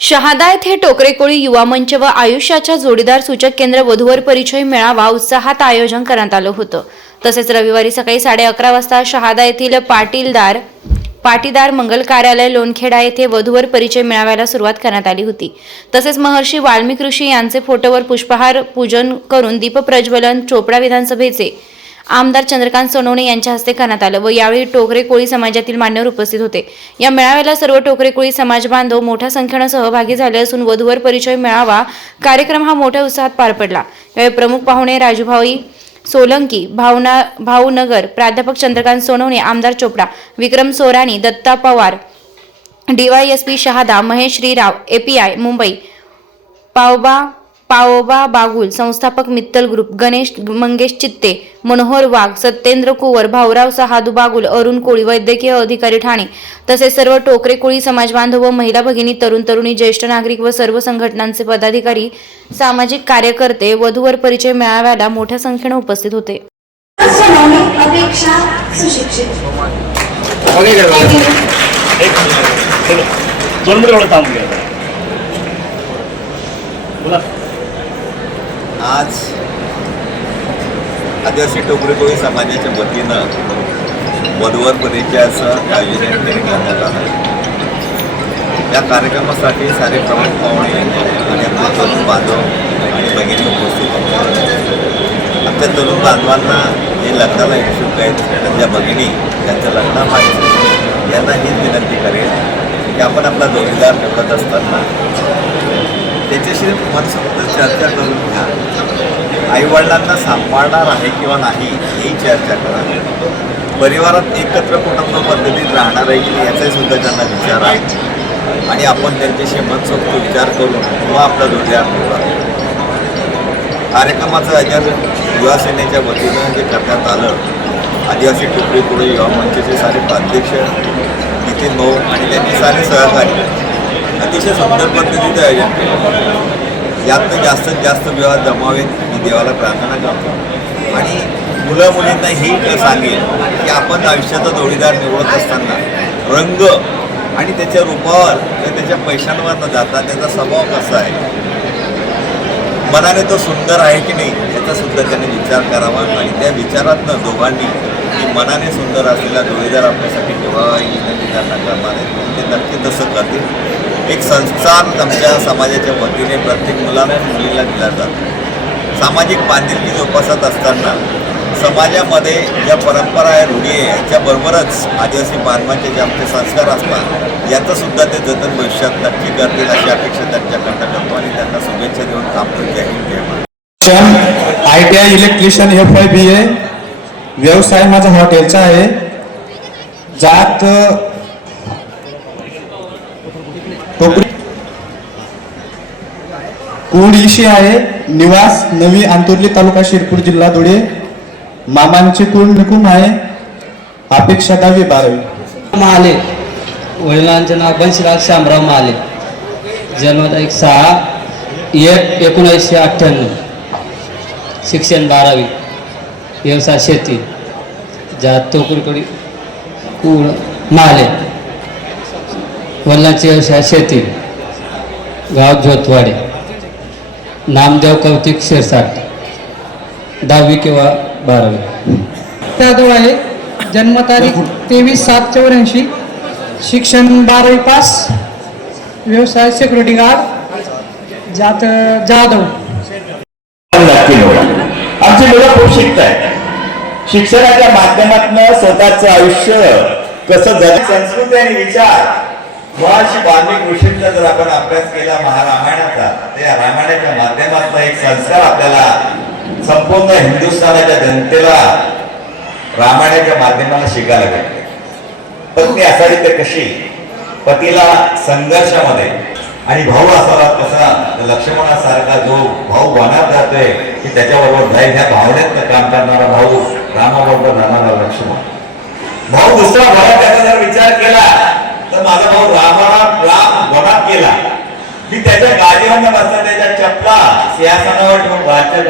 शहादा येथे टोकरेकोळी युवा मंच व आयुष्याच्या जोडीदार सूचक केंद्र वधूवर परिचय मेळावा उत्साहात आयोजन करण्यात आलं होतं. तसेच रविवारी सकाळी साडे अकरा वाजता शहादा येथील पाटीलदार पाटीदार मंगल कार्यालय लोणखेडा येथे वधूवर परिचय मेळाव्याला सुरुवात करण्यात आली होती. तसेच महर्षी वाल्मिक ऋषी यांचे फोटोवर पुष्पहार पूजन करून दीपप्रज्वलन चोपडा विधानसभेचे आमदार चंद्रकांत सोनवणे यांच्या हस्ते करण्यात आलं व यावेळी टोकरे कोळी समाजातील मान्यवर उपस्थित होते. या मेळाव्याला सर्व टोकरे कोळी समाज बांधव मोठ्या संख्येनं सहभागी झाले असून वधूवर परिचय मेळावा कार्यक्रम हा मोठ्या उत्साहात पार पडला. यावेळी प्रमुख पाहुणे राजूभाई सोलंकी भावना भाऊनगर प्राध्यापक चंद्रकांत सोनवणे आमदार चोपडा विक्रम सोराणी दत्ता पवार डीवायएसपी शहादा महेश श्रीराव एपीआय मुंबई पावबा पाओबा बागुल संस्थापक मित्तल ग्रुप गणेश मंगेश चित्ते मनोहर वाघ सत्येंद्र कुवर भाऊराव सहादू बागुल अरुण कोळी वैद्यकीय अधिकारी ठाणे तसेच सर्व टोकरे कोळी समाज बांधव व महिला भगिनी तरुण तरुणी ज्येष्ठ नागरिक व सर्व संघटनांचे पदाधिकारी सामाजिक कार्यकर्ते वधूवर परिचय मेळाव्याला मोठ्या संख्येने उपस्थित होते. अपेक्षा आज आदिवासी टोकरी कोळी समाजाच्या वतीनं वधूवर परिचयाचं आयोजन करण्यात आलं. या कार्यक्रमासाठी सारे प्रमुख पाहुणे आणि आपले तरुण बांधव आणि भगिनी उपस्थित होते आमच्या तरुण बांधवांना जे लग्नाला इच्छुक आहेत ज्या भगिनी त्यांचं लग्न पाहिजे यांना हीच विनंती करेल की आपण आपला जोडीदार निवडत असताना त्याच्याशी मनसोबत चर्चा करून आईवडिलांना सांभाळणार आहे किंवा नाही ही चर्चा करा. परिवारात एकत्र कुटुंब पद्धतीत राहणार आहे की याचाही सुद्धा त्यांना विचार आहे. आणि आपण त्यांच्याशी मनसोक्त विचार करून किंवा आपला जोडीदार निवडा कार्यक्रमाचं आयोजन युवा सेनेच्या वतीनं जे करण्यात आलं आदिवासी टुकडी पुढे युवा मंचचे सारे प्राध्यक्ष नितीन भाऊ आणि त्यांचे सारे सहकारी अतिशय सुंदर पद्धतीचं आयोजन केलं. यातनं जास्तीत जास्त विवाह जमावेत. देवाला प्रार्थना करतो. आणि मुलं मुलींना ही सांगेल की आपण आयुष्याचा जोडीदार निवडत असताना रंग आणि त्याच्या रूपावर किंवा त्याच्या पैशांवर न जाता त्याचा स्वभाव कसा आहे? मनाने तो सुंदर आहे की नाही याचा सुद्धा त्यांनी विचार करावा आणि त्या विचारातनं दोघांनी की मनाने सुंदर असलेला जोडीदार आपल्यासाठी ठेवावा ही विनंती त्यांना करणार आहे. ते नक्की तसं करतील. एक संस्थान तुमच्या समाजाच्या वतीने प्रत्येक मुलाला मुलीला दिला जातो. सामाजिक बांधिलकी जोपासत असताना समाजामध्ये ज्या परंपरा आहे रूढी आहे याच्याबरोबरच आदिवासी बांधवांचे जे आमचे संस्कार असतात याचंसुद्धा ते जतन भविष्यात नक्की करतील अशी अपेक्षा त्यांच्याकडनं करतो आणि त्यांना शुभेच्छा देऊन थांबतो. जय हिंद जय I T I electrician F I B A व्यवसाय माझा हॉटेलचा आहे. जात टोपरी कोड इशी आहे. निवास नवी आंतुर्ली तालुका शिरपूर जिल्हा धुळे. मामांचे कोण निकुम आहे? अपेक्षा दहावी बारावी. महाले वडिलांचे नाव बंशीलाल शामराव महाले जन्मतारीख सहा एक एकोणीसशे अठ्ठ्याण्णव. शिक्षण बारावी. व्यवसाय शेती. जात तोकुरकडी कुळ महाले वडिलांचे व्यवसाय शेती. गाव जोतवाडे नामदेव कौतिक शिरसाट. दहावी किंवा बारावी. त्याजवळ आहे. जन्मतारीख तेवीस सात चौऱ्याऐंशी. शिक्षण बारावी पास. व्यवसाय सिक्युरिटी गार्ड जात जाधव. आमची मुलं खूप शिकत आहेत शिक्षणाच्या माध्यमातून स्वतःचं आयुष्य कसं जग संस्कृती आणि विचार महर्षी वाल्मिक ऋषींचा जर आपण अभ्यास केला महारामायणाचा त्या रामायणाच्या माध्यमातून एक संस्कार आपल्याला संपूर्ण हिंदुस्थानाच्या जनतेला रामायणाच्या माध्यमाला शिकायला भेटते. पत्नी असावी तर कशी? पतीला संघर्षामध्ये. आणि भाऊ असावा कसा? लक्ष्मणासारखा जो भाऊ वनात जातोय की त्याच्याबरोबर जाईल ह्या भावनेत काम करणारा भाऊ रामाबरोबर रामाला लक्ष्मण. भाऊ दुसरा भाऊ त्याचा जर माझा राम वनात गेला. मी त्याच्या गाडीवर बसला त्याच्या चपला सिंहासनावर ठेवून राज्य